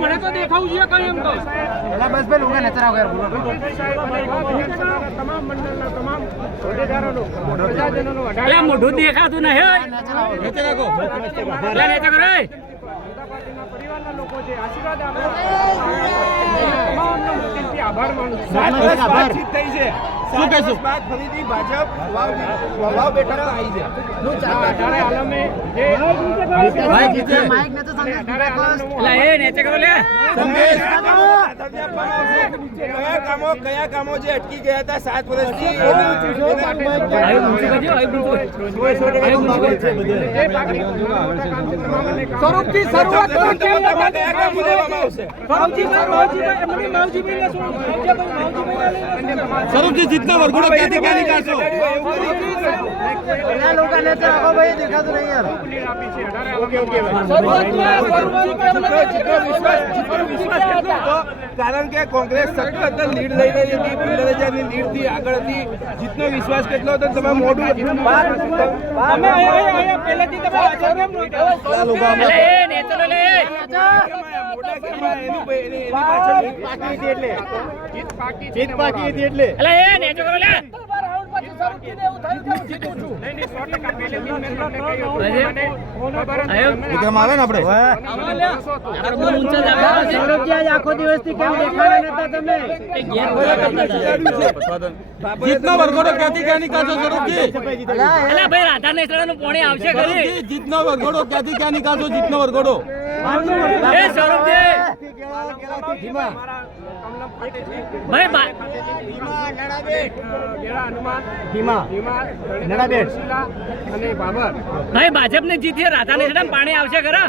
મને તો દેખાવું જોઈએ કઈ એમ તો બસ ભાઈ લોકો નેચર વગર તમામ મંડળના તમામ હોદ્દેદારોનો પ્રજાજનોનો અઢાર મોઢું દેખાતું નહીં નેચર રાખો નેચર કરે પરિવારના લોકો જે આશીર્વાદ આપે તમામનો દિલથી આભાર માનું છું વાતચીત થઈ છે શું કહેશું બાદ ફરીથી ભાજપ સ્વભાવ બેઠક આવી છે અઢારે આલમે જે ભાઈ જીતે માઈક ને તો સામે લે એ નેચે કરો લે સંદેશ કયા કામો જે અટકી ગયા હતા 7 વર્ષથી સ્વરૂપથી શરૂઆત કરો કેમ કયા કામો લેવામાં આવશે સ્વરૂપજી જીતના વરઘોડો ક્યાંથી ક્યાં નીકાળશો બધા લોકો નેચર રાખો ભાઈ દેખાતું નહીં યાર કારણ કે કોંગ્રેસ સતત લીડ લઈ રહી હતી 15,000ની લીડ થી આગળ હતી જીતનો વિશ્વાસ કેટલો હતો તમે મોઢું જીત પાકી હતી એટલે આખો દિવસથી કેમ દેખાડા નતા તમે જીતનો વરઘોડો ક્યાંથી ક્યાં નીકાળશો સ્વરૂપજી ભાઈ રાધા નેસડા નું પોણી આવશે સ્વરૂપજી જીતનો વરઘોડો ક્યાંથી ક્યાં નીકાળશો જીતનો વરઘોડો ભાઈ ભાજપ ને જીતીએ રાધા નેસડા પાણી આવશે ખરા